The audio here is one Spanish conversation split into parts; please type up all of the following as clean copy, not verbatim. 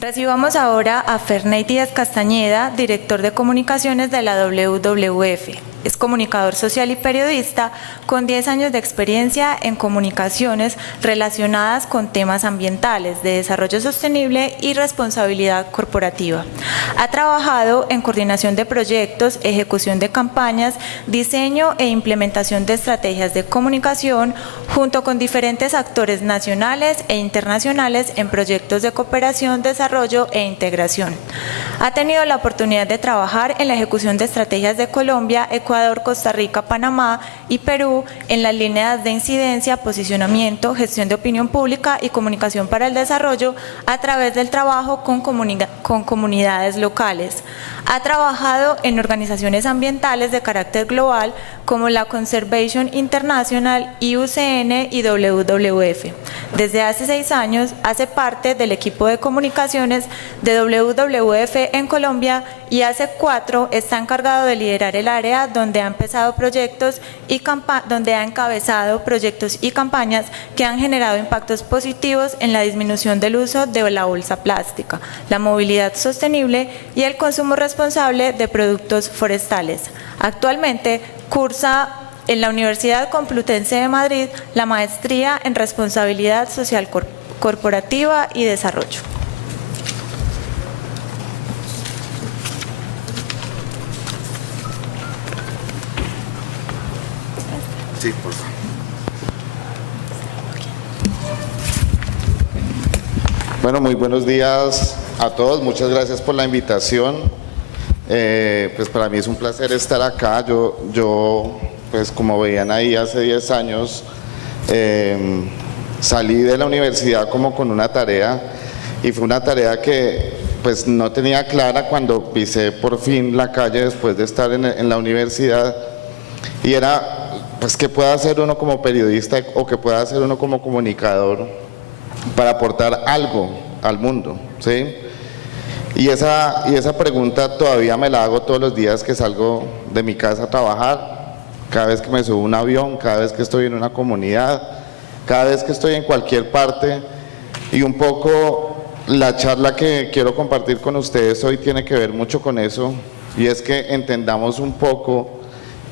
Recibamos ahora a Ferney Díaz Castañeda, director de comunicaciones de la WWF. Es comunicador social y periodista con 10 años de experiencia en comunicaciones relacionadas con temas ambientales, de desarrollo sostenible y responsabilidad corporativa. Ha trabajado en coordinación de proyectos, ejecución de campañas, diseño e implementación de estrategias de comunicación junto con diferentes actores nacionales e internacionales en proyectos de cooperación, desarrollo e integración. Ha tenido la oportunidad de trabajar en la ejecución de estrategias de Colombia, Ecuador, Costa Rica, Panamá y Perú en las líneas de incidencia, posicionamiento, gestión de opinión pública y comunicación para el desarrollo a través del trabajo con comunidades locales. Ha trabajado en organizaciones ambientales de carácter global como la Conservation International, IUCN y WWF. Desde hace 6 años hace parte del equipo de comunicaciones de WWF en Colombia y hace 4 está encargado de liderar el área donde ha encabezado proyectos y campañas que han generado impactos positivos en la disminución del uso de la bolsa plástica, la movilidad sostenible y el consumo responsable de productos forestales. Actualmente cursa en la Universidad Complutense de Madrid la maestría en responsabilidad social corporativa y desarrollo. Sí, por favor. Bueno, muy buenos días a todos. Muchas gracias por la invitación. Pues para mí es un placer estar acá. Yo pues como veían ahí, hace 10 años salí de la universidad como con una tarea y fue una tarea que pues no tenía clara cuando pisé por fin la calle después de estar en la universidad, y era pues qué puede hacer uno como periodista o qué puede hacer uno como comunicador para aportar algo al mundo, ¿sí? Y esa pregunta todavía me la hago todos los días que salgo de mi casa a trabajar, cada vez que me subo a un avión, cada vez que estoy en una comunidad, cada vez que estoy en cualquier parte. Y un poco la charla que quiero compartir con ustedes hoy tiene que ver mucho con eso, y es que entendamos un poco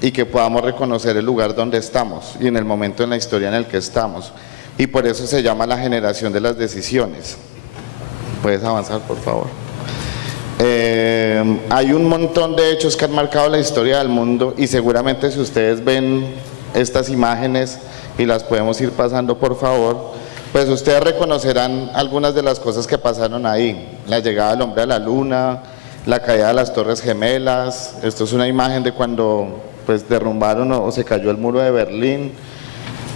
y que podamos reconocer el lugar donde estamos y en el momento en la historia en el que estamos. Y por eso se llama la generación de las decisiones. ¿Puedes avanzar, por favor? Hay un montón de hechos que han marcado la historia del mundo, y seguramente si ustedes ven estas imágenes y las podemos ir pasando, por favor, pues ustedes reconocerán algunas de las cosas que pasaron ahí. La llegada del hombre a la luna, la caída de las Torres Gemelas. Esto es una imagen de cuando pues derrumbaron o se cayó el muro de Berlín.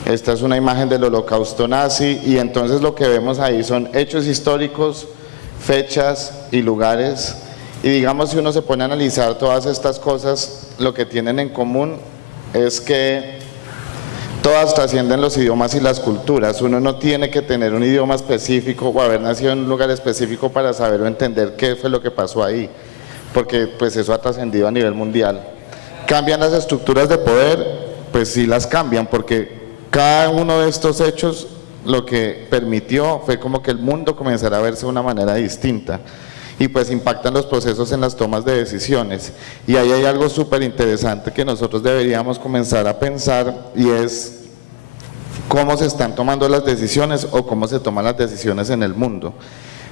Esta es una imagen del Holocausto nazi, y entonces lo que vemos ahí son hechos históricos, fechas y lugares, y digamos, si uno se pone a analizar todas estas cosas, lo que tienen en común es que todas trascienden los idiomas y las culturas. Uno no tiene que tener un idioma específico o haber nacido en un lugar específico para saber o entender qué fue lo que pasó ahí, porque pues eso ha trascendido a nivel mundial. ¿Cambian las estructuras de poder? Pues sí las cambian, porque cada uno de estos hechos lo que permitió fue como que el mundo comenzara a verse de una manera distinta, y pues impactan los procesos en las tomas de decisiones. Y ahí hay algo súper interesante que nosotros deberíamos comenzar a pensar, y es cómo se están tomando las decisiones o cómo se toman las decisiones en el mundo.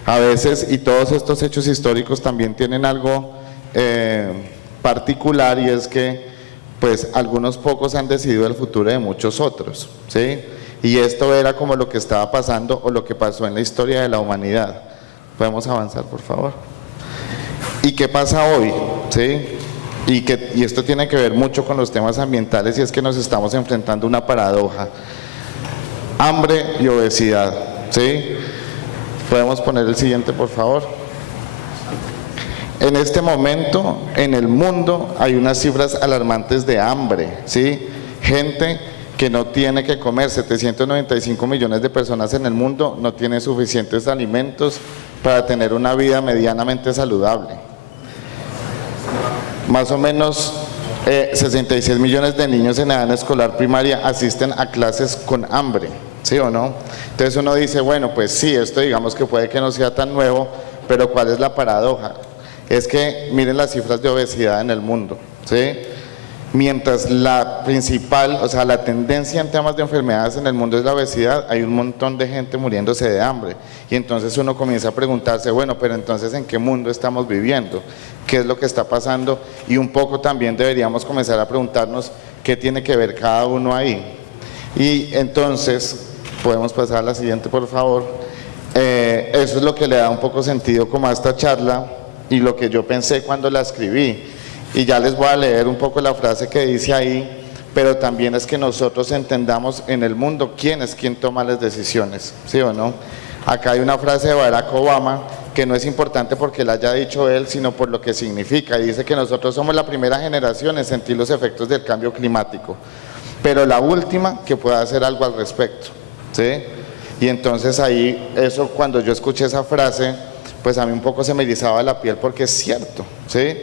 A veces, y todos estos hechos históricos también tienen algo particular, y es que pues algunos pocos han decidido el futuro de muchos otros, ¿sí? Y esto era como lo que estaba pasando o lo que pasó en la historia de la humanidad. ¿Podemos avanzar, por favor? ¿Y qué pasa hoy? ¿Sí? Y esto tiene que ver mucho con los temas ambientales, y es que nos estamos enfrentando a una paradoja: hambre y obesidad, ¿sí? ¿Podemos poner el siguiente, por favor? En este momento, en el mundo, hay unas cifras alarmantes de hambre, ¿sí? Gente que no tiene que comer. 795 millones de personas en el mundo no tienen suficientes alimentos para tener una vida medianamente saludable. Más o menos 66 millones de niños en edad escolar primaria asisten a clases con hambre, ¿sí o no? Entonces uno dice, bueno, pues sí, esto digamos que puede que no sea tan nuevo, pero ¿cuál es la paradoja? Es que miren las cifras de obesidad en el mundo, ¿sí? Mientras la principal, o sea, la tendencia en temas de enfermedades en el mundo es la obesidad, hay un montón de gente muriéndose de hambre. Y entonces uno comienza a preguntarse, bueno, pero entonces ¿en qué mundo estamos viviendo? ¿Qué es lo que está pasando? Y un poco también deberíamos comenzar a preguntarnos qué tiene que ver cada uno ahí. Y entonces, podemos pasar a la siguiente, por favor. Eso es lo que le da un poco sentido como a esta charla y lo que yo pensé cuando la escribí. Y ya les voy a leer un poco la frase que dice ahí, pero también es que nosotros entendamos en el mundo quién es quien toma las decisiones, ¿sí o no? Acá hay una frase de Barack Obama que no es importante porque la haya dicho él, sino por lo que significa. Y dice que nosotros somos la primera generación en sentir los efectos del cambio climático, pero la última que pueda hacer algo al respecto, ¿sí? Y entonces ahí, eso cuando yo escuché esa frase, pues a mí un poco se me erizaba la piel porque es cierto, ¿sí?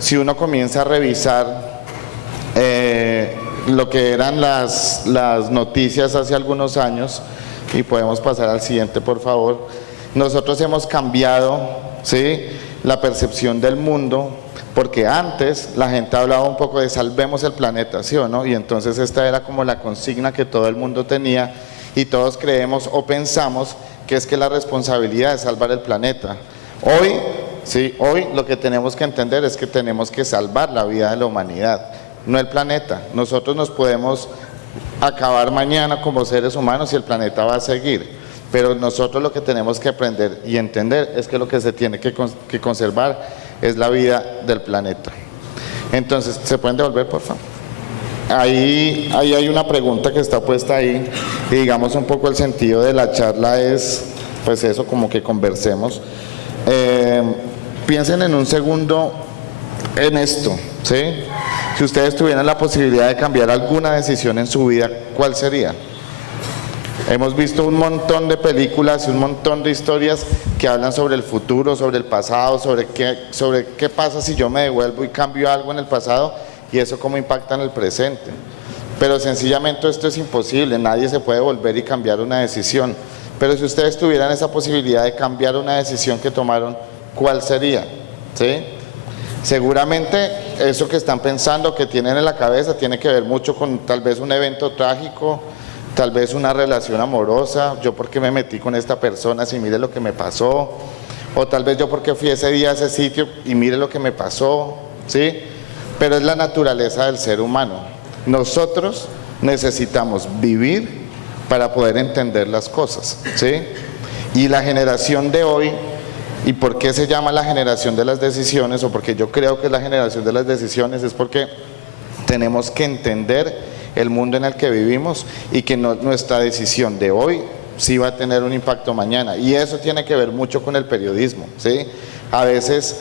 Si uno comienza a revisar lo que eran las noticias hace algunos años, y podemos pasar al siguiente, por favor, nosotros hemos cambiado, ¿sí?, la percepción del mundo, porque antes la gente hablaba un poco de salvemos el planeta, ¿sí o no? Y entonces esta era como la consigna que todo el mundo tenía y todos creemos o pensamos que es que la responsabilidad es salvar el planeta. Hoy, sí, hoy lo que tenemos que entender es que tenemos que salvar la vida de la humanidad, no el planeta. Nosotros nos podemos acabar mañana como seres humanos y el planeta va a seguir, pero nosotros lo que tenemos que aprender y entender es que lo que se tiene que conservar es la vida del planeta. Entonces, ¿se pueden devolver, por favor? Ahí hay una pregunta que está puesta ahí y digamos un poco el sentido de la charla es, pues eso, como que conversemos. Piensen en un segundo en esto, ¿sí? Si ustedes tuvieran la posibilidad de cambiar alguna decisión en su vida, ¿cuál sería? Hemos visto un montón de películas y un montón de historias que hablan sobre el futuro, sobre el pasado, sobre qué pasa si yo me devuelvo y cambio algo en el pasado y eso cómo impacta en el presente. Pero sencillamente esto es imposible, nadie se puede volver y cambiar una decisión. Pero si ustedes tuvieran esa posibilidad de cambiar una decisión que tomaron, ¿cuál sería? ¿Sí? Seguramente eso que están pensando, que tienen en la cabeza, tiene que ver mucho con tal vez un evento trágico, tal vez una relación amorosa, yo porque me metí con esta persona, si mire lo que me pasó, o tal vez yo porque fui ese día a ese sitio y mire lo que me pasó, ¿sí? Pero es la naturaleza del ser humano. Nosotros necesitamos vivir para poder entender las cosas, ¿sí? Y la generación de hoy, ¿y por qué se llama la generación de las decisiones? O porque yo creo que es la generación de las decisiones, es porque tenemos que entender el mundo en el que vivimos y que nuestra decisión de hoy sí va a tener un impacto mañana. Y eso tiene que ver mucho con el periodismo, ¿sí? A veces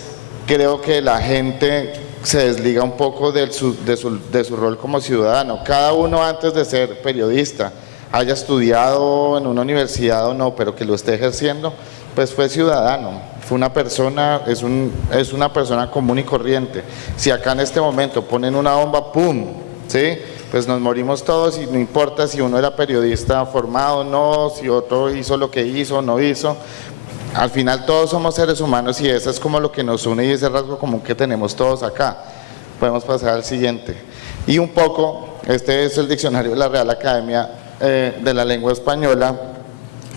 creo que la gente se desliga un poco de su rol como ciudadano. Cada uno antes de ser periodista, haya estudiado en una universidad o no, pero que lo esté ejerciendo, pues fue ciudadano, fue una persona, es una persona común y corriente. Si acá en este momento ponen una bomba, ¡pum!, ¿sí?, pues nos morimos todos y no importa si uno era periodista formado o no, si otro hizo lo que hizo o no hizo. Al final todos somos seres humanos y eso es como lo que nos une y ese rasgo común que tenemos todos acá. Podemos pasar al siguiente. Y un poco, este es el diccionario de la Real Academia de la Lengua Española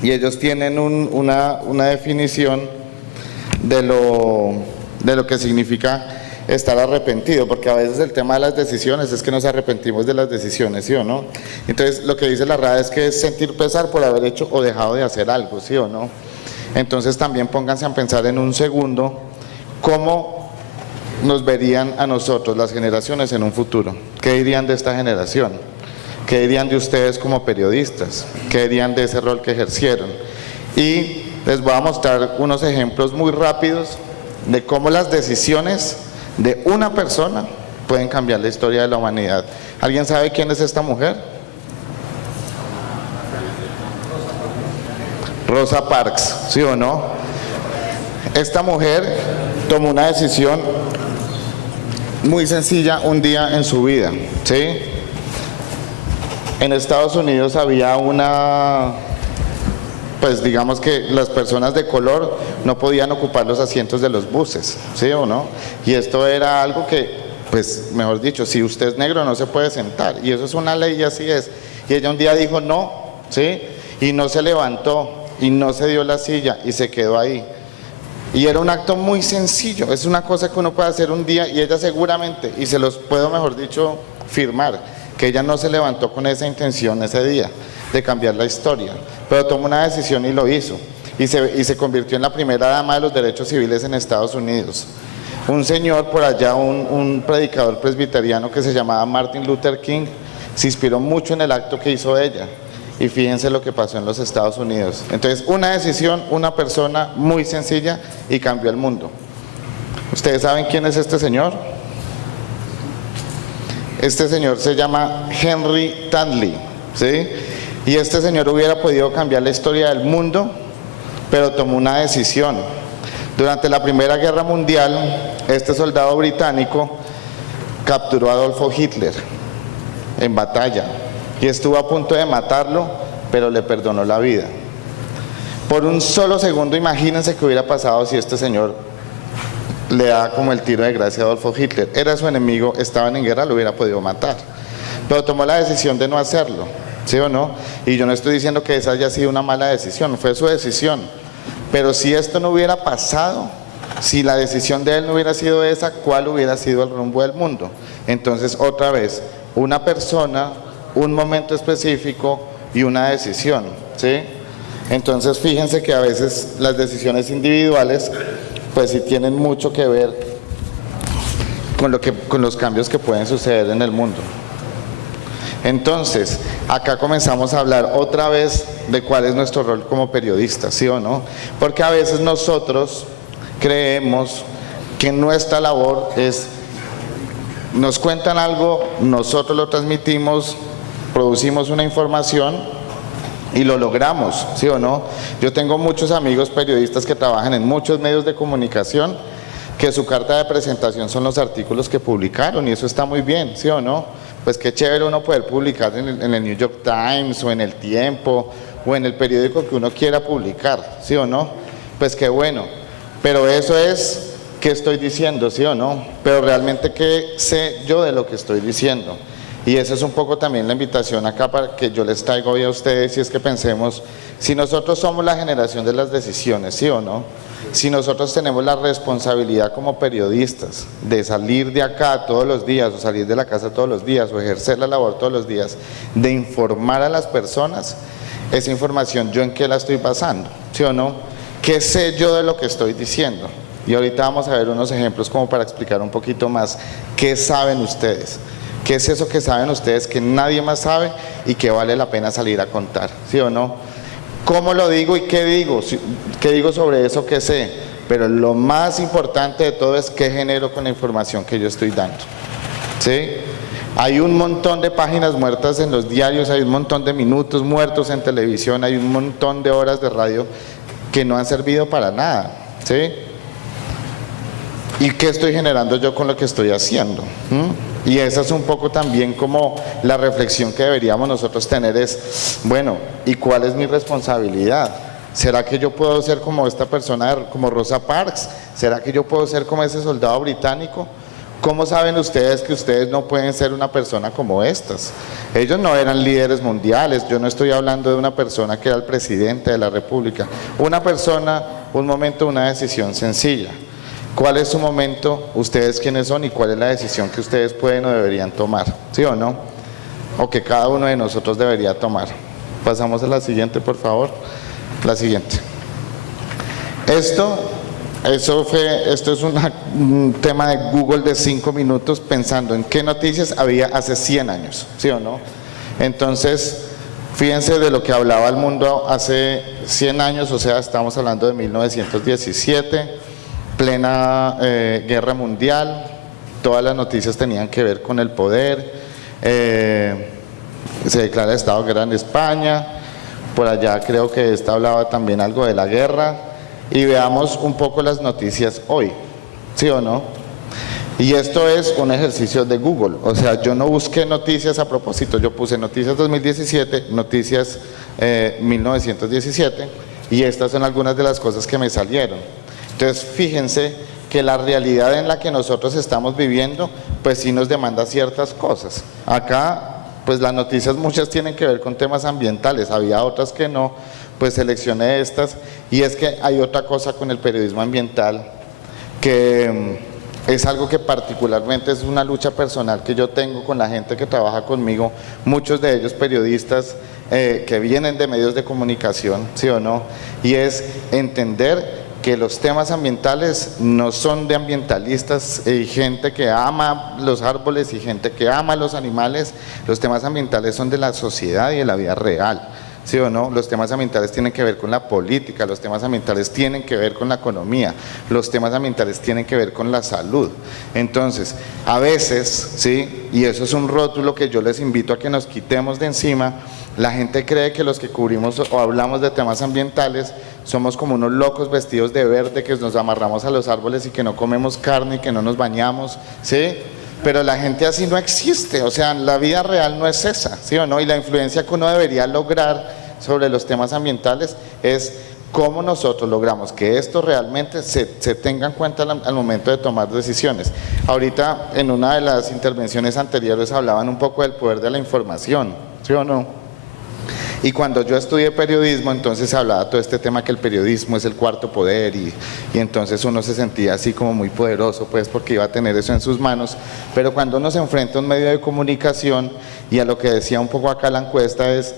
y ellos tienen una definición de lo que significa estar arrepentido, porque a veces el tema de las decisiones es que nos arrepentimos de las decisiones, ¿sí o no? Entonces lo que dice la RAE es que es sentir pesar por haber hecho o dejado de hacer algo, ¿sí o no? Entonces también pónganse a pensar en un segundo cómo nos verían a nosotros las generaciones en un futuro. ¿Qué dirían de esta generación? ¿Qué dirían de ustedes como periodistas? ¿Qué dirían de ese rol que ejercieron? Y les voy a mostrar unos ejemplos muy rápidos de cómo las decisiones de una persona pueden cambiar la historia de la humanidad. ¿Alguien sabe quién es esta mujer? Rosa Parks, ¿sí o no? Esta mujer tomó una decisión muy sencilla un día en su vida, ¿sí? En Estados Unidos había una pues digamos que las personas de color no podían ocupar los asientos de los buses, ¿sí o no? Y esto era algo que, pues mejor dicho, si usted es negro no se puede sentar, y eso es una ley y así es. Y ella un día dijo no, ¿sí? Y no se levantó y no se dio la silla y se quedó ahí. Y era un acto muy sencillo, es una cosa que uno puede hacer un día, y ella seguramente, y se los puedo mejor dicho firmar, que ella no se levantó con esa intención ese día de cambiar la historia, pero tomó una decisión y lo hizo, y se convirtió en la primera dama de los derechos civiles en Estados Unidos. Un señor por allá, un predicador presbiteriano que se llamaba Martin Luther King, se inspiró mucho en el acto que hizo ella, y fíjense lo que pasó en los Estados Unidos. Entonces, una decisión, una persona muy sencilla y cambió el mundo. ¿Ustedes saben quién es este señor? Este señor se llama Henry Stanley, ¿sí? Y este señor hubiera podido cambiar la historia del mundo, pero tomó una decisión. Durante la Primera Guerra Mundial, este soldado británico capturó a Adolfo Hitler en batalla y estuvo a punto de matarlo, pero le perdonó la vida. Por un solo segundo, imagínense qué hubiera pasado si este señor le da como el tiro de gracia a Adolfo Hitler. Era su enemigo, estaban en guerra, lo hubiera podido matar, pero tomó la decisión de no hacerlo, ¿sí o no? Y yo no estoy diciendo que esa haya sido una mala decisión, fue su decisión, pero si esto no hubiera pasado, si la decisión de él no hubiera sido esa, ¿cuál hubiera sido el rumbo del mundo? Entonces, otra vez, una persona, un momento específico y una decisión, ¿sí? Entonces, fíjense que a veces las decisiones individuales pues sí tienen mucho que ver con los cambios que pueden suceder en el mundo. Entonces, acá comenzamos a hablar otra vez de cuál es nuestro rol como periodistas, ¿sí o no? Porque a veces nosotros creemos que nuestra labor es, nos cuentan algo, nosotros lo transmitimos, producimos una información y lo logramos, ¿sí o no? Yo tengo muchos amigos periodistas que trabajan en muchos medios de comunicación, que su carta de presentación son los artículos que publicaron, y eso está muy bien, ¿sí o no? Pues qué chévere uno poder publicar en el New York Times o en El Tiempo o en el periódico que uno quiera publicar, ¿sí o no? Pues qué bueno, pero eso es qué estoy diciendo, ¿sí o no? Pero realmente qué sé yo de lo que estoy diciendo. Y esa es un poco también la invitación acá para que yo les traigo hoy a ustedes, y es que pensemos, si nosotros somos la generación de las decisiones, ¿sí o no? Si nosotros tenemos la responsabilidad como periodistas de salir de acá todos los días, o salir de la casa todos los días, o ejercer la labor todos los días, de informar a las personas, esa información, ¿yo en qué la estoy basando? ¿Sí o no? ¿Qué sé yo de lo que estoy diciendo? Y ahorita vamos a ver unos ejemplos como para explicar un poquito más qué saben ustedes. ¿Qué es eso que saben ustedes que nadie más sabe y que vale la pena salir a contar? ¿Sí o no? ¿Cómo lo digo y qué digo? ¿Qué digo sobre eso que sé? Pero lo más importante de todo es qué genero con la información que yo estoy dando, ¿sí? Hay un montón de páginas muertas en los diarios, hay un montón de minutos muertos en televisión, hay un montón de horas de radio que no han servido para nada, ¿sí? ¿Y qué estoy generando yo con lo que estoy haciendo? Y esa es un poco también como la reflexión que deberíamos nosotros tener es, bueno, ¿y cuál es mi responsabilidad? ¿Será que yo puedo ser como esta persona, como Rosa Parks? ¿Será que yo puedo ser como ese soldado británico? ¿Cómo saben ustedes que ustedes no pueden ser una persona como estas? Ellos no eran líderes mundiales, yo no estoy hablando de una persona que era el presidente de la República. Una persona, un momento, una decisión sencilla. ¿Cuál es su momento? ¿Ustedes quiénes son? ¿Y cuál es la decisión que ustedes pueden o deberían tomar? ¿Sí o no? O que cada uno de nosotros debería tomar. Pasamos a la siguiente, por favor. La siguiente. Esto es un tema de Google de 5 minutos pensando en qué noticias había hace 100 años. ¿Sí o no? Entonces, fíjense de lo que hablaba el mundo hace 100 años, o sea, estamos hablando de 1917. Plena guerra mundial, todas las noticias tenían que ver con el poder, se declara estado de guerra en España, por allá creo que esta hablaba también algo de la guerra, y veamos un poco las noticias hoy, ¿sí o no? Y esto es un ejercicio de Google, o sea, yo no busqué noticias a propósito, yo puse noticias 2017, noticias 1917, y estas son algunas de las cosas que me salieron. Entonces, fíjense que la realidad en la que nosotros estamos viviendo, pues sí nos demanda ciertas cosas. Acá, pues las noticias muchas tienen que ver con temas ambientales, había otras que no, pues seleccioné estas, y es que hay otra cosa con el periodismo ambiental, que es algo que particularmente es una lucha personal que yo tengo con la gente que trabaja conmigo, muchos de ellos periodistas que vienen de medios de comunicación, ¿sí o no? Y es entender que los temas ambientales no son de ambientalistas y gente que ama los árboles y gente que ama los animales. Los temas ambientales son de la sociedad y de la vida real, ¿sí o no? Los temas ambientales tienen que ver con la política, los temas ambientales tienen que ver con la economía, los temas ambientales tienen que ver con la salud. Entonces, a veces, ¿sí? Y eso es un rótulo que yo les invito a que nos quitemos de encima. La gente cree que los que cubrimos o hablamos de temas ambientales somos como unos locos vestidos de verde que nos amarramos a los árboles y que no comemos carne y que no nos bañamos, ¿sí? Pero la gente así no existe, o sea, la vida real no es esa, ¿sí o no? Y la influencia que uno debería lograr sobre los temas ambientales es cómo nosotros logramos que esto realmente se tenga en cuenta al momento de tomar decisiones. Ahorita en una de las intervenciones anteriores hablaban un poco del poder de la información, ¿sí o no? Y cuando yo estudié periodismo, entonces hablaba todo este tema que el periodismo es el cuarto poder y entonces uno se sentía así como muy poderoso, pues porque iba a tener eso en sus manos. Pero cuando uno se enfrenta a un medio de comunicación, y a lo que decía un poco acá la encuesta es,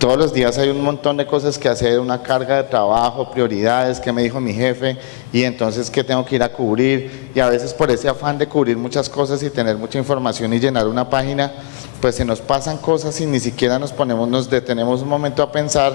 todos los días hay un montón de cosas que hacer, una carga de trabajo, prioridades, qué me dijo mi jefe, y entonces qué tengo que ir a cubrir, y a veces por ese afán de cubrir muchas cosas y tener mucha información y llenar una página, pues se nos pasan cosas y ni siquiera nos detenemos un momento a pensar,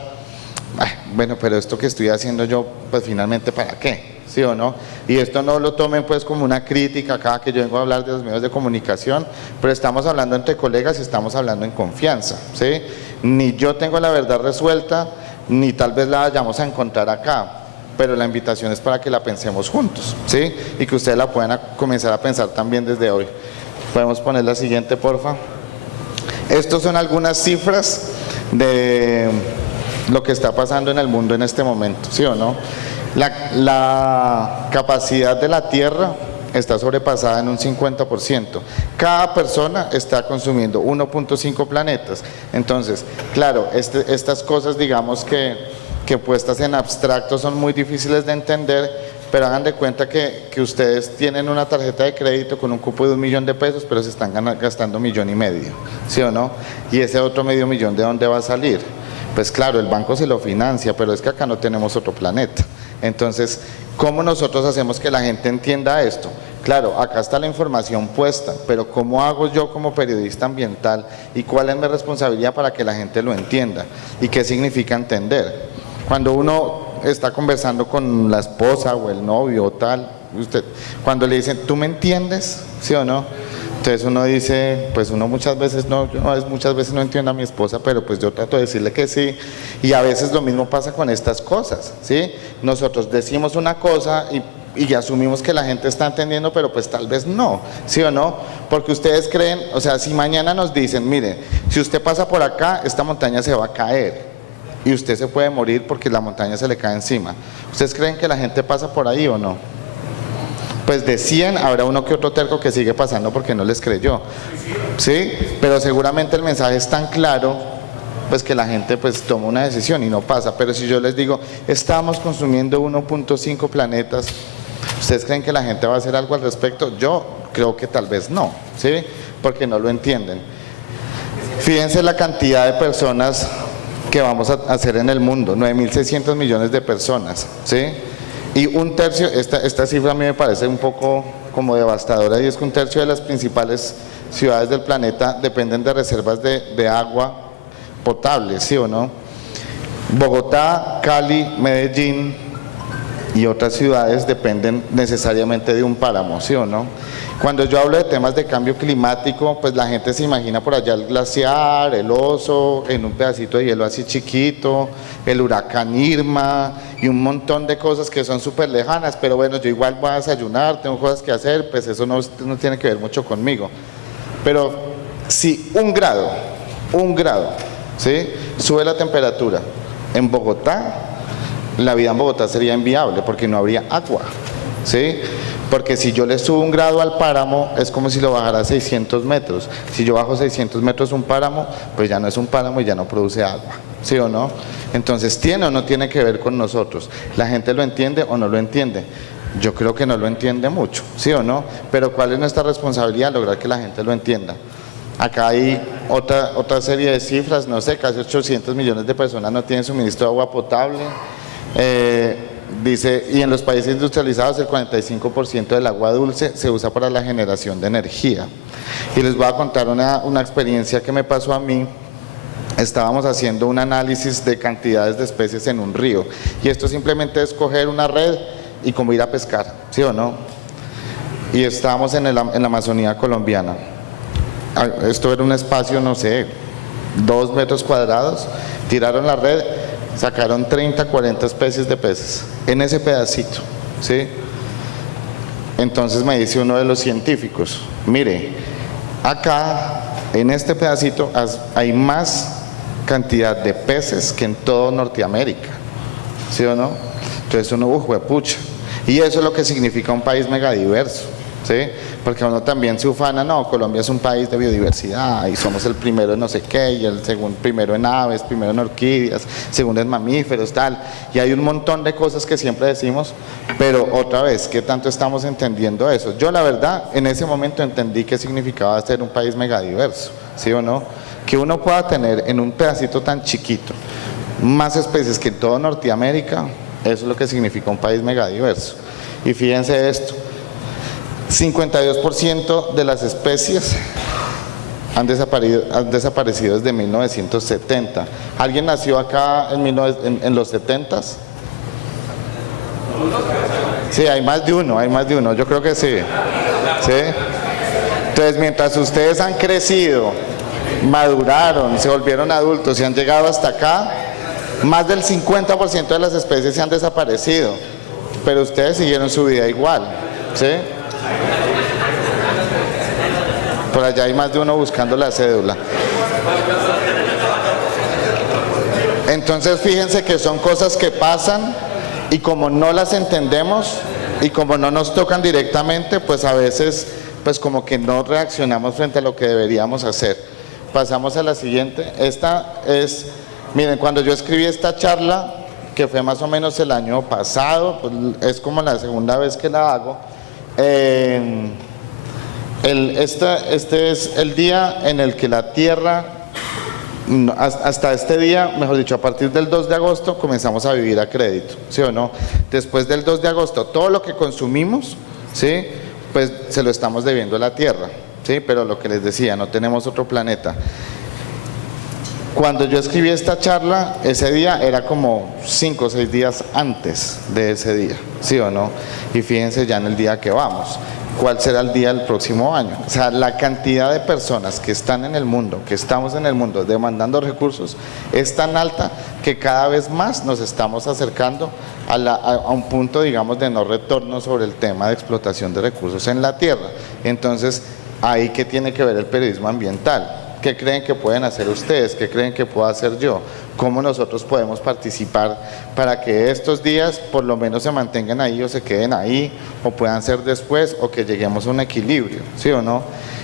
bueno, pero esto que estoy haciendo yo, pues finalmente ¿para qué? ¿Sí o no? Y esto no lo tomen pues como una crítica cada que yo vengo a hablar de los medios de comunicación, pero estamos hablando entre colegas y estamos hablando en confianza, ¿sí? Ni yo tengo la verdad resuelta, ni tal vez la vayamos a encontrar acá, pero la invitación es para que la pensemos juntos, ¿sí? Y que ustedes la puedan comenzar a pensar también desde hoy. ¿Podemos poner la siguiente, porfa? Estas son algunas cifras de lo que está pasando en el mundo en este momento, ¿sí o no? La capacidad de la Tierra está sobrepasada en un 50%. Cada persona está consumiendo 1.5 planetas. Entonces, claro, estas cosas, digamos que puestas en abstracto son muy difíciles de entender, pero hagan de cuenta que ustedes tienen una tarjeta de crédito con un cupo de $1.000.000 de pesos, pero se están gastando $1.5 millones, ¿sí o no? Y ese otro $500.000, ¿de dónde va a salir? Pues claro, el banco se lo financia, pero es que acá no tenemos otro planeta. Entonces, ¿cómo nosotros hacemos que la gente entienda esto? Claro, acá está la información puesta, pero ¿cómo hago yo como periodista ambiental y cuál es mi responsabilidad para que la gente lo entienda? ¿Y qué significa entender? Cuando uno está conversando con la esposa o el novio o tal, cuando le dicen, ¿tú me entiendes? ¿Sí o no? Entonces uno dice, pues uno muchas veces no entiendo a mi esposa, pero pues yo trato de decirle que sí, y a veces lo mismo pasa con estas cosas, ¿sí? Nosotros decimos una cosa y asumimos que la gente está entendiendo, pero pues tal vez no, ¿sí o no? Porque ustedes creen, o sea, si mañana nos dicen, mire, si usted pasa por acá, esta montaña se va a caer, y usted se puede morir porque la montaña se le cae encima, ¿ustedes creen que la gente pasa por ahí o no? Pues de 100 habrá uno que otro terco que sigue pasando porque no les creyó, ¿sí? Pero seguramente el mensaje es tan claro, pues que la gente pues toma una decisión y no pasa. Pero si yo les digo, estamos consumiendo 1.5 planetas, ¿ustedes creen que la gente va a hacer algo al respecto? Yo creo que tal vez no, ¿sí? Porque no lo entienden. Fíjense la cantidad de personas que vamos a hacer en el mundo, 9.600 millones de personas, ¿sí? Y un tercio, esta cifra a mí me parece un poco como devastadora, y es que un tercio de las principales ciudades del planeta dependen de reservas de agua potable, ¿sí o no? Bogotá, Cali, Medellín y otras ciudades dependen necesariamente de un páramo, ¿sí o no? Cuando yo hablo de temas de cambio climático, pues la gente se imagina por allá el glaciar, el oso, en un pedacito de hielo así chiquito, el huracán Irma y un montón de cosas que son súper lejanas, pero bueno, yo igual voy a desayunar, tengo cosas que hacer, pues eso no tiene que ver mucho conmigo. Pero si un grado, ¿sí?, sube la temperatura en Bogotá, la vida en Bogotá sería inviable porque no habría agua, ¿sí? Porque si yo le subo un grado al páramo, es como si lo bajara a 600 metros. Si yo bajo 600 metros un páramo, pues ya no es un páramo y ya no produce agua, ¿sí o no? Entonces, ¿tiene o no tiene que ver con nosotros? ¿La gente lo entiende o no lo entiende? Yo creo que no lo entiende mucho, ¿sí o no? Pero ¿cuál es nuestra responsabilidad? Lograr que la gente lo entienda. Acá hay otra serie de cifras, no sé, casi 800 millones de personas no tienen suministro de agua potable. Dice, y en los países industrializados el 45% del agua dulce se usa para la generación de energía. Y les voy a contar una experiencia que me pasó a mí. Estábamos haciendo un análisis de cantidades de especies en un río, y esto simplemente es coger una red y como ir a pescar, ¿sí o no? Y estábamos en la Amazonía colombiana. Esto era un espacio, no sé, 2 metros cuadrados, tiraron la red, sacaron 30, 40 especies de peces en ese pedacito, ¿sí? Entonces me dice uno de los científicos, mire, acá en este pedacito hay más cantidad de peces que en todo Norteamérica, ¿sí o no? Entonces uno, juepucha, y eso es lo que significa un país megadiverso, ¿sí? Porque uno también se ufana, no, Colombia es un país de biodiversidad y somos el primero en no sé qué, y el segundo, primero en aves, primero en orquídeas, segundo en mamíferos, tal, y hay un montón de cosas que siempre decimos, pero otra vez, ¿qué tanto estamos entendiendo eso? Yo la verdad, en ese momento entendí qué significaba ser un país megadiverso, ¿sí o no? Que uno pueda tener en un pedacito tan chiquito más especies que en todo Norteamérica, eso es lo que significa un país megadiverso. Y fíjense esto, 52% de las especies han desaparecido desde 1970. ¿Alguien nació acá en los 70s? Sí, hay más de uno, yo creo que sí. ¿Sí? Entonces, mientras ustedes han crecido, maduraron, se volvieron adultos y han llegado hasta acá, más del 50% de las especies se han desaparecido, pero ustedes siguieron su vida igual, ¿sí? Por allá hay más de uno buscando la cédula. Entonces fíjense que son cosas que pasan y como no las entendemos y como no nos tocan directamente, pues a veces pues como que no reaccionamos frente a lo que deberíamos hacer. Pasamos a la siguiente. Esta es, miren, cuando yo escribí esta charla, que fue más o menos el año pasado, pues es como la segunda vez que la hago. Este es el día en el que la Tierra, hasta este día, mejor dicho, a partir del 2 de agosto comenzamos a vivir a crédito, ¿sí o no? Después del 2 de agosto, todo lo que consumimos, ¿sí? Pues se lo estamos debiendo a la Tierra, ¿sí? Pero lo que les decía, no tenemos otro planeta. Cuando yo escribí esta charla, ese día era como 5 o 6 días antes de ese día, ¿sí o no? Y fíjense ya en el día que vamos, ¿cuál será el día del próximo año? O sea, la cantidad de personas que están en el mundo, que estamos en el mundo demandando recursos, es tan alta que cada vez más nos estamos acercando a un punto, digamos, de no retorno sobre el tema de explotación de recursos en la tierra. Entonces, ahí ¿qué tiene que ver el periodismo ambiental? ¿Qué creen que pueden hacer ustedes? ¿Qué creen que puedo hacer yo? ¿Cómo nosotros podemos participar para que estos días por lo menos se mantengan ahí o se queden ahí o puedan ser después o que lleguemos a un equilibrio? ¿Sí o no?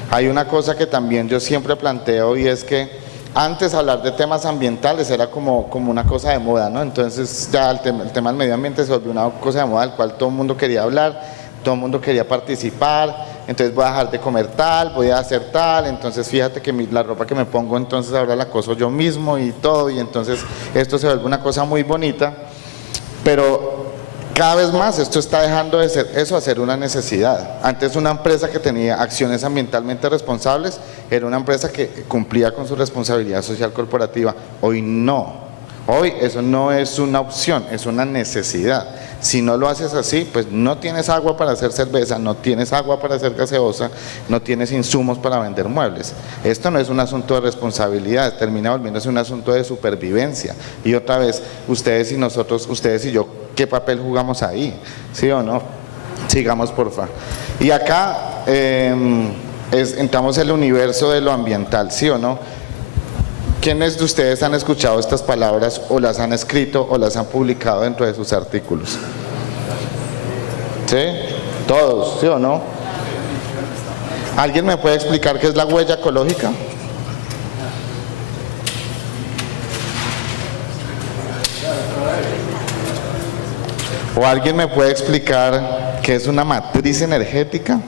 Hay una cosa que también yo siempre planteo y es que antes hablar de temas ambientales era como una cosa de moda, ¿no? Entonces ya el tema del medio ambiente se volvió una cosa de moda del cual todo el mundo quería hablar, todo el mundo quería participar. Entonces voy a dejar de comer tal, voy a hacer tal, entonces fíjate que la ropa que me pongo entonces ahora la coso yo mismo y todo, y entonces esto se vuelve una cosa muy bonita, pero cada vez más esto está dejando de ser eso a ser una necesidad. Antes una empresa que tenía acciones ambientalmente responsables era una empresa que cumplía con su responsabilidad social corporativa, hoy no. Hoy eso no es una opción, es una necesidad. Si no lo haces así, pues no tienes agua para hacer cerveza, no tienes agua para hacer gaseosa, no tienes insumos para vender muebles. Esto no es un asunto de responsabilidad, termina volviéndose un asunto de supervivencia. Y otra vez, ustedes y nosotros, ustedes y yo, ¿qué papel jugamos ahí? ¿Sí o no? Sigamos, porfa. Y acá entramos en el universo de lo ambiental, ¿sí o no? ¿Quiénes de ustedes han escuchado estas palabras o las han escrito o las han publicado dentro de sus artículos? ¿Sí? Todos, ¿sí o no? ¿Alguien me puede explicar qué es la huella ecológica? ¿O alguien me puede explicar qué es una matriz energética?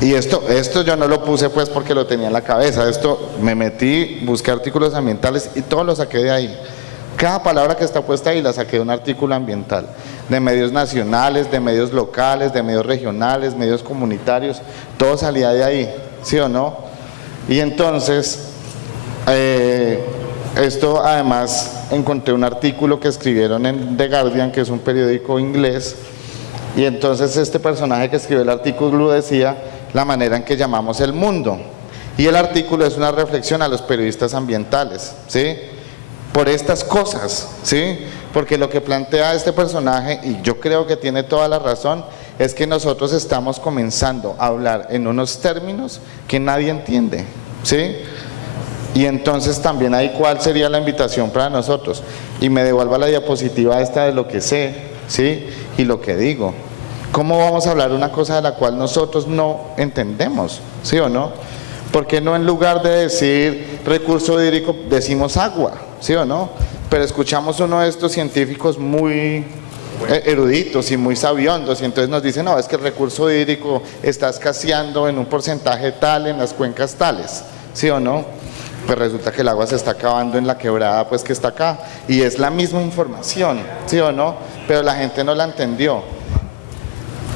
Y esto yo no lo puse pues porque lo tenía en la cabeza, esto me metí, busqué artículos ambientales y todo lo saqué de ahí. Cada palabra que está puesta ahí la saqué de un artículo ambiental, de medios nacionales, de medios locales, de medios regionales, medios comunitarios, todo salía de ahí, ¿sí o no? Y entonces, esto además encontré un artículo que escribieron en The Guardian, que es un periódico inglés, y entonces este personaje que escribió el artículo decía la manera en que llamamos el mundo. Y el artículo es una reflexión a los periodistas ambientales, ¿sí? Por estas cosas, ¿sí? Porque lo que plantea este personaje, y yo creo que tiene toda la razón, es que nosotros estamos comenzando a hablar en unos términos que nadie entiende, ¿sí? Y entonces también ahí cuál sería la invitación para nosotros. Y me devuelva la diapositiva esta de lo que sé, ¿sí? Y lo que digo. ¿Cómo vamos a hablar una cosa de la cual nosotros no entendemos? ¿Sí o no? ¿Por qué no en lugar de decir recurso hídrico decimos agua? ¿Sí o no? Pero escuchamos uno de estos científicos muy eruditos y muy sabiondos y entonces nos dicen, no, es que el recurso hídrico está escaseando en un porcentaje tal en las cuencas tales. ¿Sí o no? Pues resulta que el agua se está acabando en la quebrada pues que está acá y es la misma información, ¿sí o no? Pero la gente no la entendió.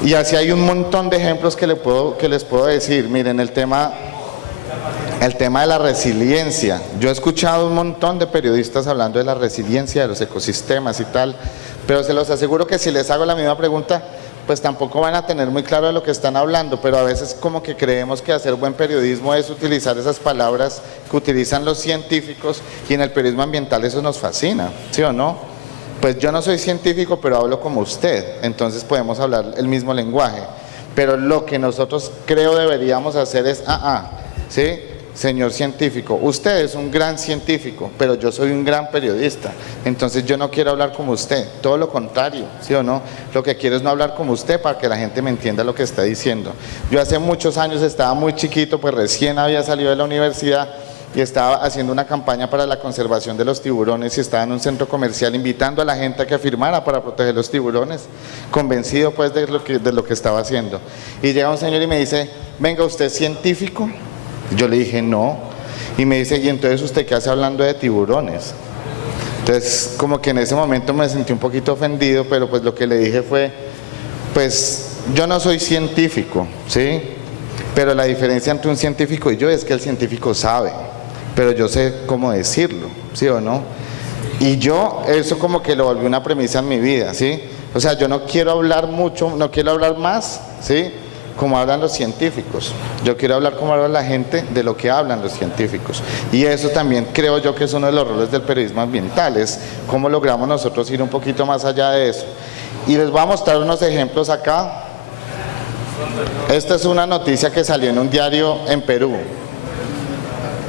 Y así hay un montón de ejemplos que les puedo decir. Miren, el tema de la resiliencia. Yo he escuchado un montón de periodistas hablando de la resiliencia de los ecosistemas y tal, pero se los aseguro que si les hago la misma pregunta, pues tampoco van a tener muy claro de lo que están hablando, pero a veces como que creemos que hacer buen periodismo es utilizar esas palabras que utilizan los científicos y en el periodismo ambiental eso nos fascina, ¿sí o no? Pues yo no soy científico, pero hablo como usted, entonces podemos hablar el mismo lenguaje, pero lo que nosotros creo deberíamos hacer es, ¿sí? Señor científico, usted es un gran científico, pero yo soy un gran periodista, entonces yo no quiero hablar como usted, todo lo contrario, ¿sí o no? Lo que quiero es no hablar como usted para que la gente me entienda lo que está diciendo. Yo hace muchos años estaba muy chiquito, pues recién había salido de la universidad y estaba haciendo una campaña para la conservación de los tiburones y estaba en un centro comercial invitando a la gente a que firmara para proteger los tiburones, convencido pues de lo que estaba haciendo. Y llega un señor y me dice, venga, ¿usted es científico? Yo le dije, no. Y me dice, ¿y entonces usted qué hace hablando de tiburones? Entonces, como que en ese momento me sentí un poquito ofendido, pero pues lo que le dije fue, pues yo no soy científico, ¿sí? Pero la diferencia entre un científico y yo es que el científico sabe, pero yo sé cómo decirlo, ¿sí o no? Y yo, eso como que lo volví una premisa en mi vida, ¿sí? O sea, yo no quiero hablar mucho, no quiero hablar más, ¿sí? Como hablan los científicos. Yo quiero hablar como habla la gente de lo que hablan los científicos. Y eso también creo yo que es uno de los roles del periodismo ambiental, es cómo logramos nosotros ir un poquito más allá de eso. Y les voy a mostrar unos ejemplos acá. Esta es una noticia que salió en un diario en Perú.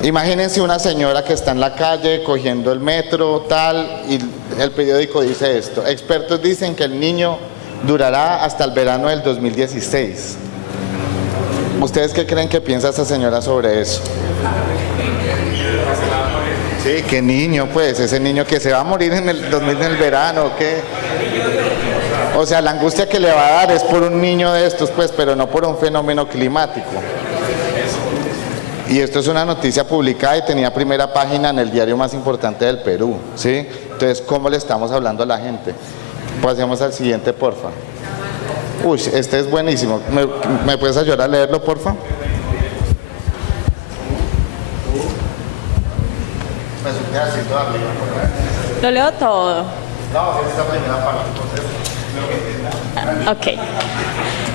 Imagínense una señora que está en la calle cogiendo el metro, tal, y el periódico dice esto. Expertos dicen que el niño durará hasta el verano del 2016. ¿Ustedes qué creen que piensa esa señora sobre eso? Sí, qué niño, pues, ese niño que se va a morir en el 2000 en el verano, ¿qué? O sea, la angustia que le va a dar es por un niño de estos, pues, pero no por un fenómeno climático. Y esto es una noticia publicada y tenía primera página en el diario más importante del Perú, ¿sí? Entonces, ¿cómo le estamos hablando a la gente? Pasemos al siguiente, porfa. Uy, este es buenísimo. ¿Me puedes ayudar a leerlo, porfa? Lo leo todo. No, es esta primera parte. Ok.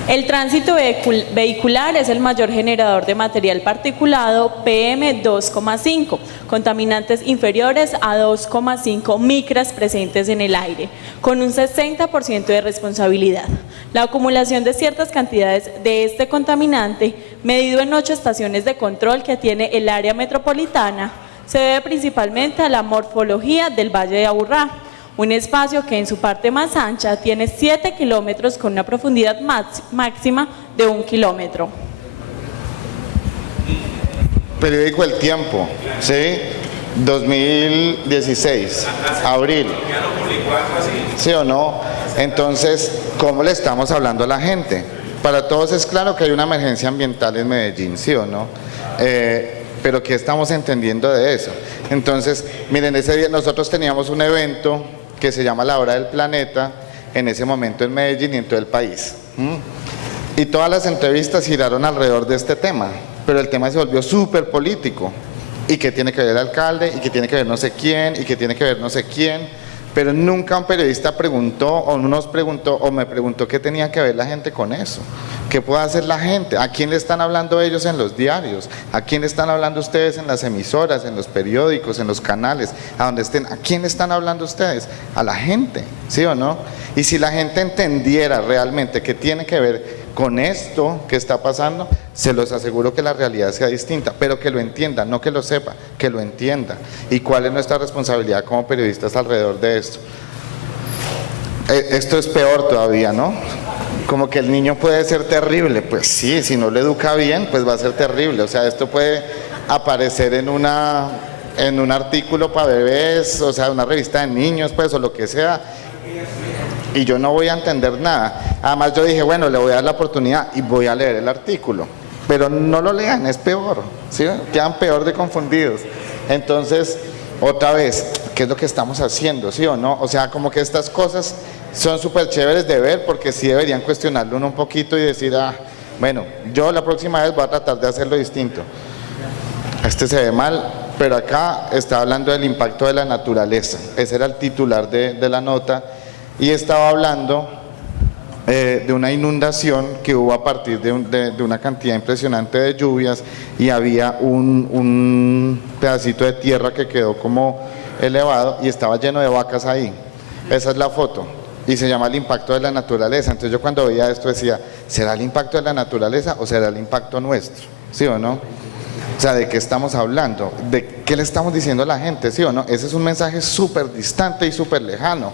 El tránsito vehicular es el mayor generador de material particulado PM2,5, contaminantes inferiores a 2,5 micras presentes en el aire, con un 60% de responsabilidad. La acumulación de ciertas cantidades de este contaminante, medido en 8 estaciones de control que tiene el área metropolitana, se debe principalmente a la morfología del Valle de Aburrá, un espacio que en su parte más ancha tiene 7 kilómetros con una profundidad máxima de 1 kilómetro. Periódico El Tiempo, ¿sí? 2016, abril. ¿Sí o no? Entonces, ¿cómo le estamos hablando a la gente? Para todos es claro que hay una emergencia ambiental en Medellín, ¿sí o no? Pero ¿qué estamos entendiendo de eso? Entonces, miren, ese día nosotros teníamos un evento que se llama La Hora del Planeta, en ese momento en Medellín y en todo el país. Y todas las entrevistas giraron alrededor de este tema, pero el tema se volvió súper político. Y que tiene que ver el alcalde, y que tiene que ver no sé quién, y que tiene que ver no sé quién. Pero nunca un periodista preguntó, o nos preguntó, o me preguntó qué tenía que ver la gente con eso. ¿Qué puede hacer la gente? ¿A quién le están hablando ellos en los diarios? ¿A quién le están hablando ustedes en las emisoras, en los periódicos, en los canales, a donde estén? ¿A quién le están hablando ustedes? A la gente, ¿sí o no? Y si la gente entendiera realmente qué tiene que ver con esto que está pasando, se los aseguro que la realidad sea distinta, pero que lo entienda, no que lo sepa, que lo entienda. ¿Y cuál es nuestra responsabilidad como periodistas alrededor de esto? Esto es peor todavía, ¿no? Como que el niño puede ser terrible, pues sí, si no lo educa bien, pues va a ser terrible. O sea, esto puede aparecer en un artículo para bebés, o sea, una revista de niños, pues, o lo que sea, y yo no voy a entender nada. Además yo dije, bueno, le voy a dar la oportunidad y voy a leer el artículo, pero no lo lean, es peor, ¿sí? Quedan peor de confundidos. Entonces, otra vez, ¿qué es lo que estamos haciendo, sí o no? O sea, como que estas cosas son súper chéveres de ver, porque sí deberían cuestionarlo uno un poquito y decir, bueno, yo la próxima vez voy a tratar de hacerlo distinto. Este se ve mal, pero acá está hablando del impacto de la naturaleza. Ese era el titular de la nota, y estaba hablando de una inundación que hubo a partir de una cantidad impresionante de lluvias, y había un pedacito de tierra que quedó como elevado y estaba lleno de vacas ahí. Esa es la foto y se llama el impacto de la naturaleza. Entonces yo cuando veía esto decía, ¿será el impacto de la naturaleza o será el impacto nuestro? ¿Sí o no? O sea, ¿de qué estamos hablando? ¿De qué le estamos diciendo a la gente? ¿Sí o no? Ese es un mensaje súper distante y súper lejano.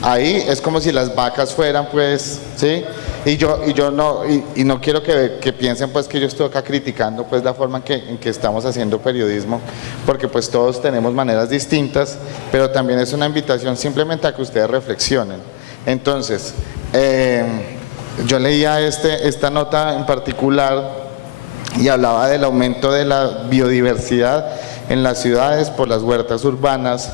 Ahí es como si las vacas fueran, pues, ¿sí? Y yo no quiero que piensen, pues, que yo estoy acá criticando, pues, la forma en que estamos haciendo periodismo, porque, pues, todos tenemos maneras distintas, pero también es una invitación simplemente a que ustedes reflexionen. Entonces, yo leía esta nota en particular y hablaba del aumento de la biodiversidad en las ciudades por las huertas urbanas,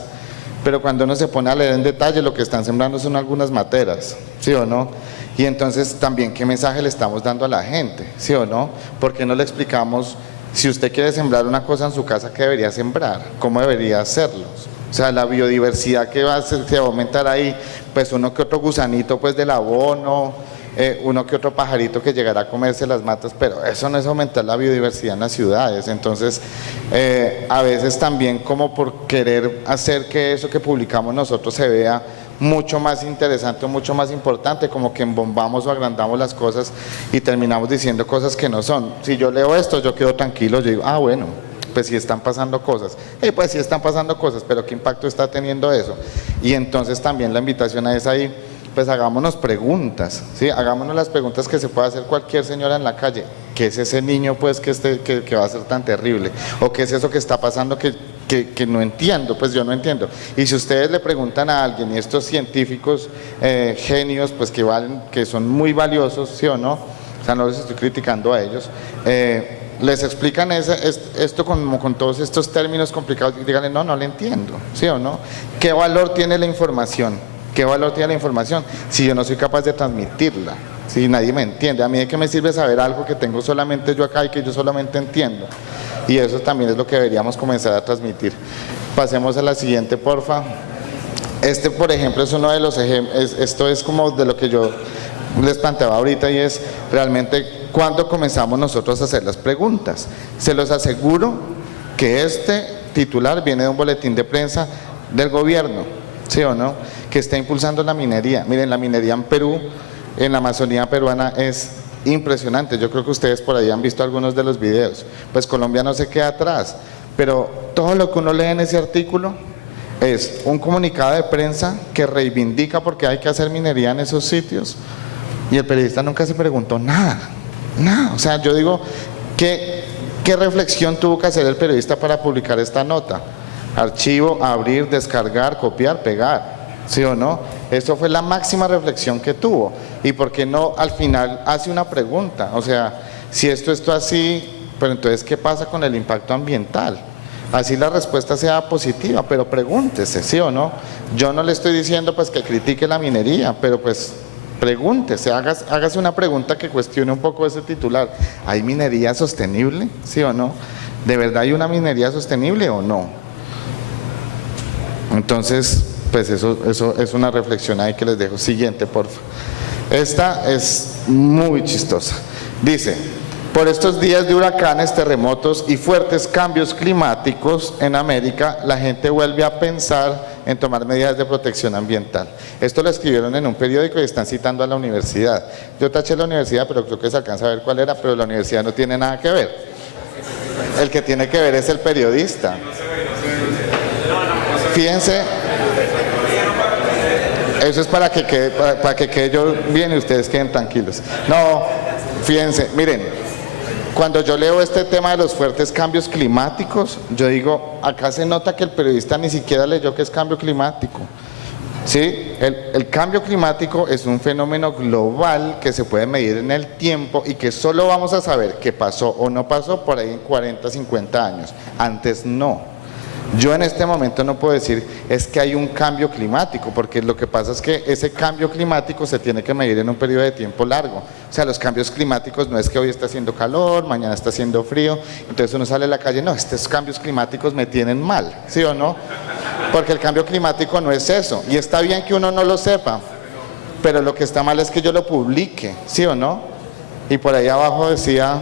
pero cuando uno se pone a leer en detalle, lo que están sembrando son algunas materas, ¿sí o no? Y entonces también, ¿qué mensaje le estamos dando a la gente? ¿Sí o no? ¿Por qué no le explicamos, si usted quiere sembrar una cosa en su casa, qué debería sembrar? ¿Cómo debería hacerlo? O sea, la biodiversidad que va a aumentar ahí, pues uno que otro gusanito, pues, del abono, uno que otro pajarito que llegará a comerse las matas, pero eso no es aumentar la biodiversidad en las ciudades. Entonces, a veces también como por querer hacer que eso que publicamos nosotros se vea mucho más interesante o mucho más importante, como que embombamos o agrandamos las cosas y terminamos diciendo cosas que no son. Si yo leo esto, yo quedo tranquilo, yo digo, bueno, pues sí están pasando cosas, pues sí están pasando cosas, pero ¿qué impacto está teniendo eso? Y entonces también la invitación es ahí, pues hagámonos preguntas, ¿sí? Hagámonos las preguntas que se puede hacer cualquier señora en la calle. ¿Qué es ese niño, pues, que va a ser tan terrible? ¿O qué es eso que está pasando que no entiendo? Pues yo no entiendo. Y si ustedes le preguntan a alguien, y estos científicos genios, pues que son muy valiosos, ¿sí o no? O sea, no les estoy criticando a ellos, les explican esto con todos estos términos complicados y díganle, no le entiendo, ¿sí o no? ¿Qué valor tiene la información? ¿Qué valor tiene la información si yo no soy capaz de transmitirla? Si nadie me entiende, ¿a mí de qué me sirve saber algo que tengo solamente yo acá y que yo solamente entiendo? Y eso también es lo que deberíamos comenzar a transmitir. Pasemos a la siguiente, porfa. Este, por ejemplo, es uno de los ejemplos, esto es como de lo que yo les planteaba ahorita, y es realmente cuando comenzamos nosotros a hacer las preguntas. Se los aseguro que este titular viene de un boletín de prensa del gobierno, ¿sí o no?, que está impulsando la minería. Miren, la minería en Perú, en la Amazonía peruana, es impresionante. Yo creo que ustedes por ahí han visto algunos de los videos. Pues Colombia no se queda atrás, pero todo lo que uno lee en ese artículo es un comunicado de prensa que reivindica porque hay que hacer minería en esos sitios, y el periodista nunca se preguntó nada. O sea, yo digo, ¿qué reflexión tuvo que hacer el periodista para publicar esta nota? Archivo, abrir, descargar, copiar, pegar, ¿sí o no? Eso fue la máxima reflexión que tuvo. ¿Y por qué no al final hace una pregunta? O sea, si esto así, pero entonces, ¿qué pasa con el impacto ambiental? Así la respuesta sea positiva, pero pregúntese, ¿sí o no? Yo no le estoy diciendo pues que critique la minería, pero pues pregúntese, hágase una pregunta que cuestione un poco ese titular. ¿Hay minería sostenible? ¿Sí o no? ¿De verdad hay una minería sostenible o no? Entonces, pues eso es una reflexión ahí que les dejo. Siguiente, por favor. Esta es muy chistosa. Dice: por estos días de huracanes, terremotos y fuertes cambios climáticos en América, la gente vuelve a pensar en tomar medidas de protección ambiental. Esto lo escribieron en un periódico y están citando a la universidad. Yo taché la universidad, pero creo que se alcanza a ver cuál era, pero la universidad no tiene nada que ver. El que tiene que ver es el periodista. Fíjense, eso es para que quede yo bien y ustedes queden tranquilos. No, fíjense, miren, cuando yo leo este tema de los fuertes cambios climáticos, yo digo, acá se nota que el periodista ni siquiera leyó qué es cambio climático. ¿Sí? El cambio climático es un fenómeno global que se puede medir en el tiempo y que solo vamos a saber qué pasó o no pasó por ahí en 40, 50 años. Antes no. Yo en este momento no puedo decir es que hay un cambio climático, porque lo que pasa es que ese cambio climático se tiene que medir en un periodo de tiempo largo. O sea, los cambios climáticos no es que hoy está haciendo calor, mañana está haciendo frío, entonces uno sale a la calle, no, estos cambios climáticos me tienen mal, ¿sí o no? Porque el cambio climático no es eso, y está bien que uno no lo sepa, pero lo que está mal es que yo lo publique, ¿sí o no? Y por ahí abajo decía,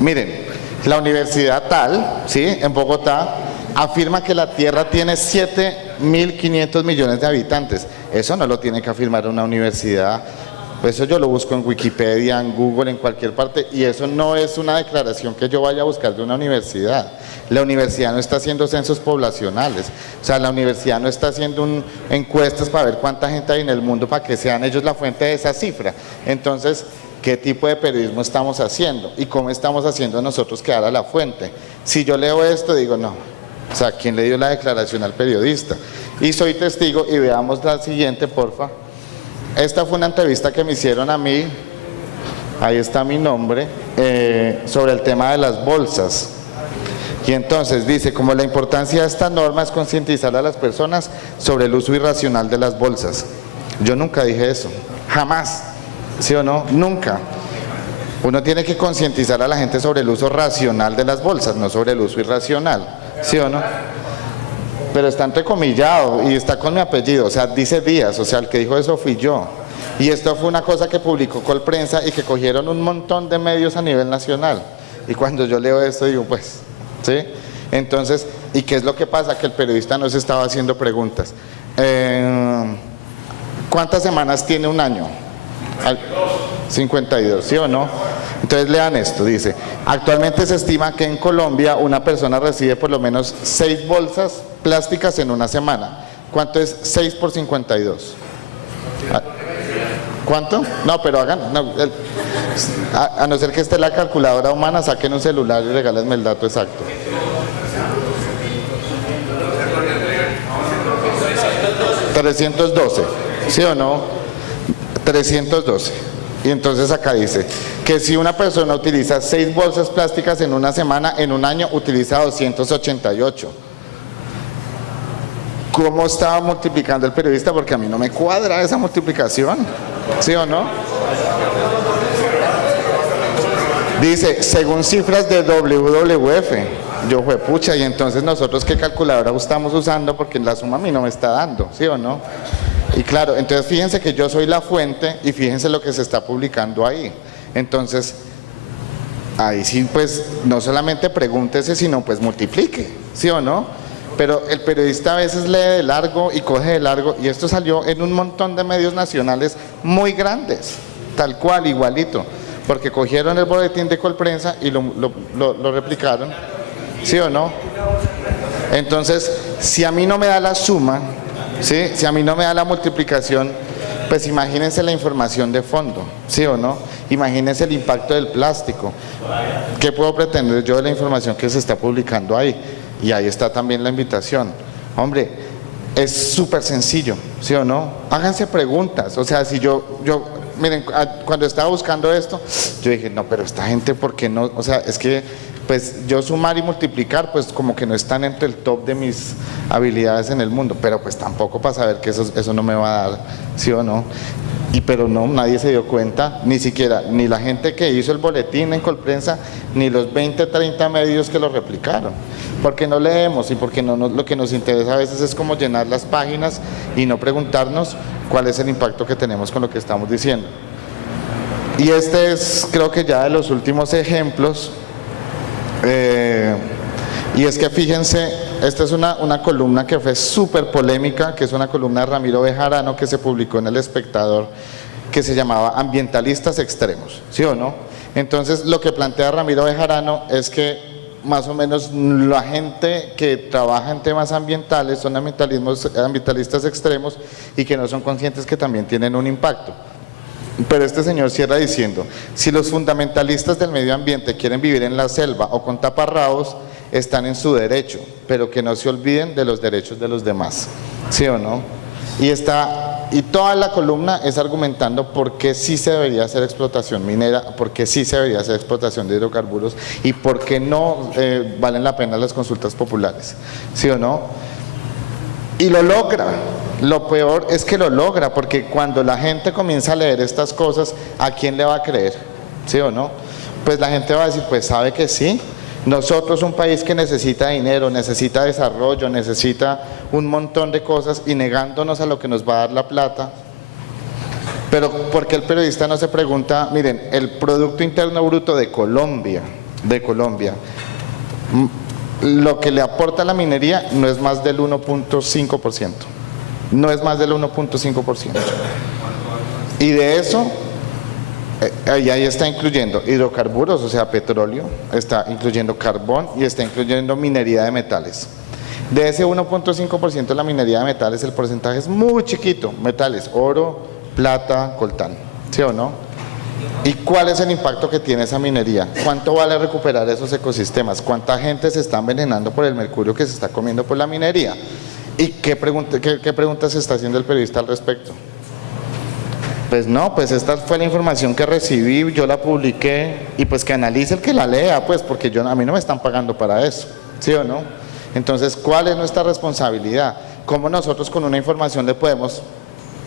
miren, la universidad tal, ¿sí?, en Bogotá, afirma que la Tierra tiene 7.500 millones de habitantes. Eso no lo tiene que afirmar una universidad. Eso yo lo busco en Wikipedia, en Google, en cualquier parte, y eso no es una declaración que yo vaya a buscar de una universidad. La universidad no está haciendo censos poblacionales, o sea, la universidad no está haciendo encuestas para ver cuánta gente hay en el mundo para que sean ellos la fuente de esa cifra. Entonces, ¿qué tipo de periodismo estamos haciendo? ¿Y cómo estamos haciendo nosotros quedar a la fuente? Si yo leo esto, digo, no, o sea, ¿quién le dio la declaración al periodista? Y soy testigo, y veamos la siguiente, porfa. Esta fue una entrevista que me hicieron a mí, ahí está mi nombre, sobre el tema de las bolsas. Y entonces dice, como la importancia de esta norma es concientizar a las personas sobre el uso irracional de las bolsas. Yo nunca dije eso, jamás. ¿Sí o no? Nunca. Uno tiene que concientizar a la gente sobre el uso racional de las bolsas, no sobre el uso irracional. ¿Sí o no? Pero está entrecomillado y está con mi apellido, o sea, dice Díaz, o sea, el que dijo eso fui yo. Y esto fue una cosa que publicó Colprensa y que cogieron un montón de medios a nivel nacional. Y cuando yo leo esto digo, pues, ¿sí? Entonces, ¿y qué es lo que pasa? Que el periodista no se estaba haciendo preguntas. ¿Cuántas semanas tiene un año? 52, ¿sí o no? Entonces lean esto, dice, actualmente se estima que en Colombia una persona recibe por lo menos 6 bolsas plásticas en una semana. ¿Cuánto es 6 por 52? ¿Cuánto? No, pero hagan, no, a no ser que esté la calculadora humana, saquen un celular y regálenme el dato exacto. 312, ¿sí o no? 312. Y entonces acá dice que si una persona utiliza 6 bolsas plásticas en una semana, en un año utiliza 288. ¿Cómo estaba multiplicando el periodista? Porque a mí no me cuadra esa multiplicación, ¿sí o no? Dice, según cifras de WWF, Yo fue pucha, y entonces nosotros qué calculadora estamos usando porque la suma a mí no me está dando, ¿sí o no? Y claro, entonces fíjense que yo soy la fuente y fíjense lo que se está publicando ahí. Entonces, ahí sí, pues no solamente pregúntese, sino pues multiplique, ¿sí o no? Pero el periodista a veces lee de largo y coge de largo, y esto salió en un montón de medios nacionales muy grandes, tal cual, igualito, porque cogieron el boletín de Colprensa y lo replicaron, ¿sí o no? Entonces, si a mí no me da la suma, ¿sí? Si a mí no me da la multiplicación, pues imagínense la información de fondo, ¿sí o no? Imagínense el impacto del plástico. ¿Qué puedo pretender yo de la información que se está publicando ahí? Y ahí está también la invitación. Hombre, es súper sencillo, ¿sí o no? Háganse preguntas. O sea, si miren, cuando estaba buscando esto, yo dije, no, pero esta gente, ¿por qué no? O sea, es que, pues, yo sumar y multiplicar, pues, como que no están entre el top de mis habilidades en el mundo. Pero, pues, tampoco para saber que eso no me va a dar, ¿sí o no? Pero no, nadie se dio cuenta, ni siquiera, ni la gente que hizo el boletín en Colprensa, ni los 20, 30 medios que lo replicaron. Porque no leemos y porque lo que nos interesa a veces es como llenar las páginas y no preguntarnos cuál es el impacto que tenemos con lo que estamos diciendo. Y este es, creo que ya de los últimos ejemplos, y es que fíjense, esta es una columna que fue súper polémica, que es una columna de Ramiro Bejarano que se publicó en El Espectador, que se llamaba Ambientalistas Extremos, ¿sí o no? Entonces, lo que plantea Ramiro Bejarano es que más o menos la gente que trabaja en temas ambientales son ambientalistas extremos y que no son conscientes que también tienen un impacto. Pero este señor cierra diciendo, si los fundamentalistas del medio ambiente quieren vivir en la selva o con taparrabos, están en su derecho, pero que no se olviden de los derechos de los demás, ¿sí o no? Y toda la columna es argumentando por qué sí se debería hacer explotación minera, por qué sí se debería hacer explotación de hidrocarburos y por qué no valen la pena las consultas populares, ¿sí o no? Y lo logra. Lo peor es que lo logra, porque cuando la gente comienza a leer estas cosas, ¿a quién le va a creer? ¿Sí o no? Pues la gente va a decir, pues sabe que sí. Nosotros, un país que necesita dinero, necesita desarrollo, necesita un montón de cosas, y negándonos a lo que nos va a dar la plata. Pero ¿por qué el periodista no se pregunta? Miren, el Producto Interno Bruto de Colombia, lo que le aporta la minería no es más del 1.5%. No es más del 1.5%. Y de eso, ahí está incluyendo hidrocarburos, o sea, petróleo, está incluyendo carbón y está incluyendo minería de metales. De ese 1.5% de la minería de metales, el porcentaje es muy chiquito. Metales, oro, plata, coltán, ¿sí o no? ¿Y cuál es el impacto que tiene esa minería? ¿Cuánto vale recuperar esos ecosistemas? ¿Cuánta gente se está envenenando por el mercurio que se está comiendo por la minería? ¿Y qué pregunta se está haciendo el periodista al respecto? Pues no, pues esta fue la información que recibí, yo la publiqué, y pues que analice el que la lea, pues, porque a mí no me están pagando para eso, ¿sí o no? Entonces, ¿cuál es nuestra responsabilidad? ¿Cómo nosotros con una información le podemos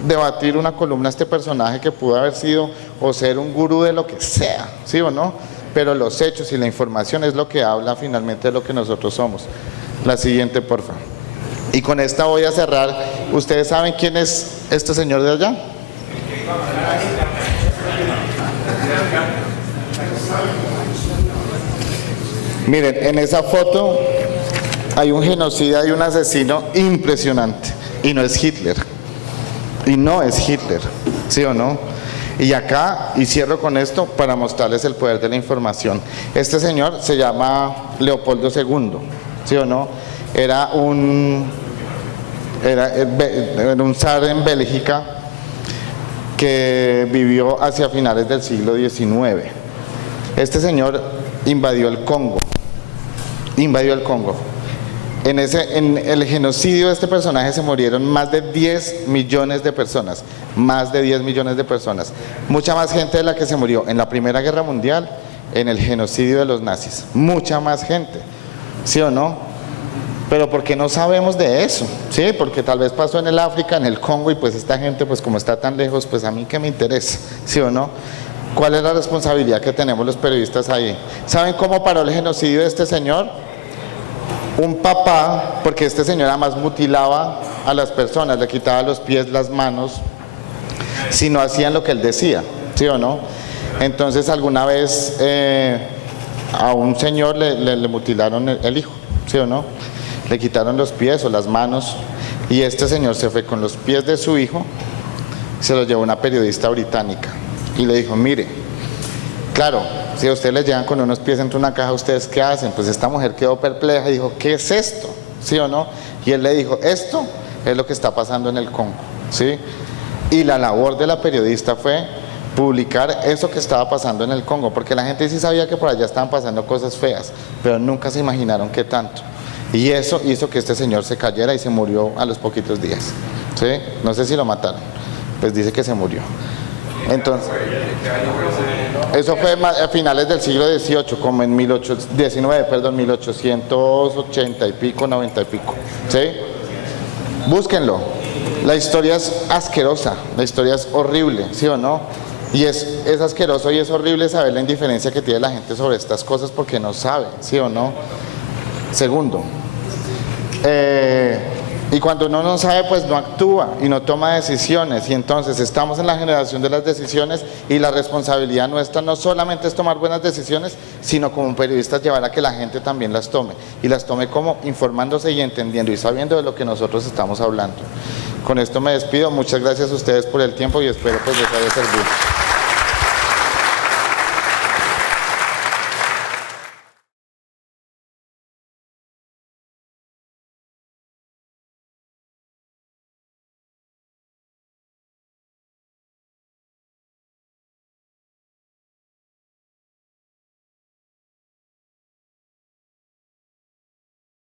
debatir una columna a este personaje que pudo haber sido o ser un gurú de lo que sea, ¿sí o no? Pero los hechos y la información es lo que habla finalmente de lo que nosotros somos. La siguiente, por favor. Y con esta voy a cerrar. ¿Ustedes saben quién es este señor de allá? Miren, en esa foto hay un genocida y un asesino impresionante. Y no es Hitler. Y no es Hitler, ¿sí o no? Y acá, y cierro con esto para mostrarles el poder de la información. Este señor se llama Leopoldo II, ¿sí o no? Era un zar en Bélgica que vivió hacia finales del siglo XIX. Este señor invadió el Congo. En el genocidio de este personaje se murieron más de 10 millones de personas, mucha más gente de la que se murió en la Primera Guerra Mundial, en el genocidio de los nazis, mucha más gente, ¿sí o no? Pero ¿por qué no sabemos de eso? ¿Sí? Porque tal vez pasó en el África, en el Congo, y pues esta gente, pues como está tan lejos, pues a mí qué me interesa, ¿sí o no? ¿Cuál es la responsabilidad que tenemos los periodistas ahí? ¿Saben cómo paró el genocidio de este señor? un papá, porque este señor además mutilaba a las personas, le quitaba los pies, las manos, si no hacían lo que él decía, ¿sí o no? Entonces alguna vez a un señor le mutilaron el hijo, ¿sí o no? Le quitaron los pies o las manos y este señor se fue con los pies de su hijo, se los llevó una periodista británica y le dijo, mire, claro, si a ustedes les llegan con unos pies entre una caja, ¿ustedes qué hacen? Pues esta mujer quedó perpleja y dijo, ¿qué es esto? ¿Sí o no? Y él le dijo, esto es lo que está pasando en el Congo, ¿sí? Y la labor de la periodista fue publicar eso que estaba pasando en el Congo, porque la gente sí sabía que por allá estaban pasando cosas feas, pero nunca se imaginaron qué tanto. Y eso hizo que este señor se cayera y se murió a los poquitos días, ¿sí? No sé si lo mataron, pues dice que se murió. Entonces, eso fue a finales del siglo XVIII, como en 1880 y pico, 90 y pico, ¿sí? Búsquenlo. La historia es asquerosa, la historia es horrible, ¿sí o no? Y es asqueroso y es horrible saber la indiferencia que tiene la gente sobre estas cosas porque no sabe, ¿sí o no? Segundo, y cuando uno no sabe, pues no actúa y no toma decisiones. Y entonces estamos en la generación de las decisiones y la responsabilidad nuestra no solamente es tomar buenas decisiones, sino como periodistas llevar a que la gente también las tome. Y las tome como informándose y entendiendo y sabiendo de lo que nosotros estamos hablando. Con esto me despido. Muchas gracias a ustedes por el tiempo y espero pues les haya servido.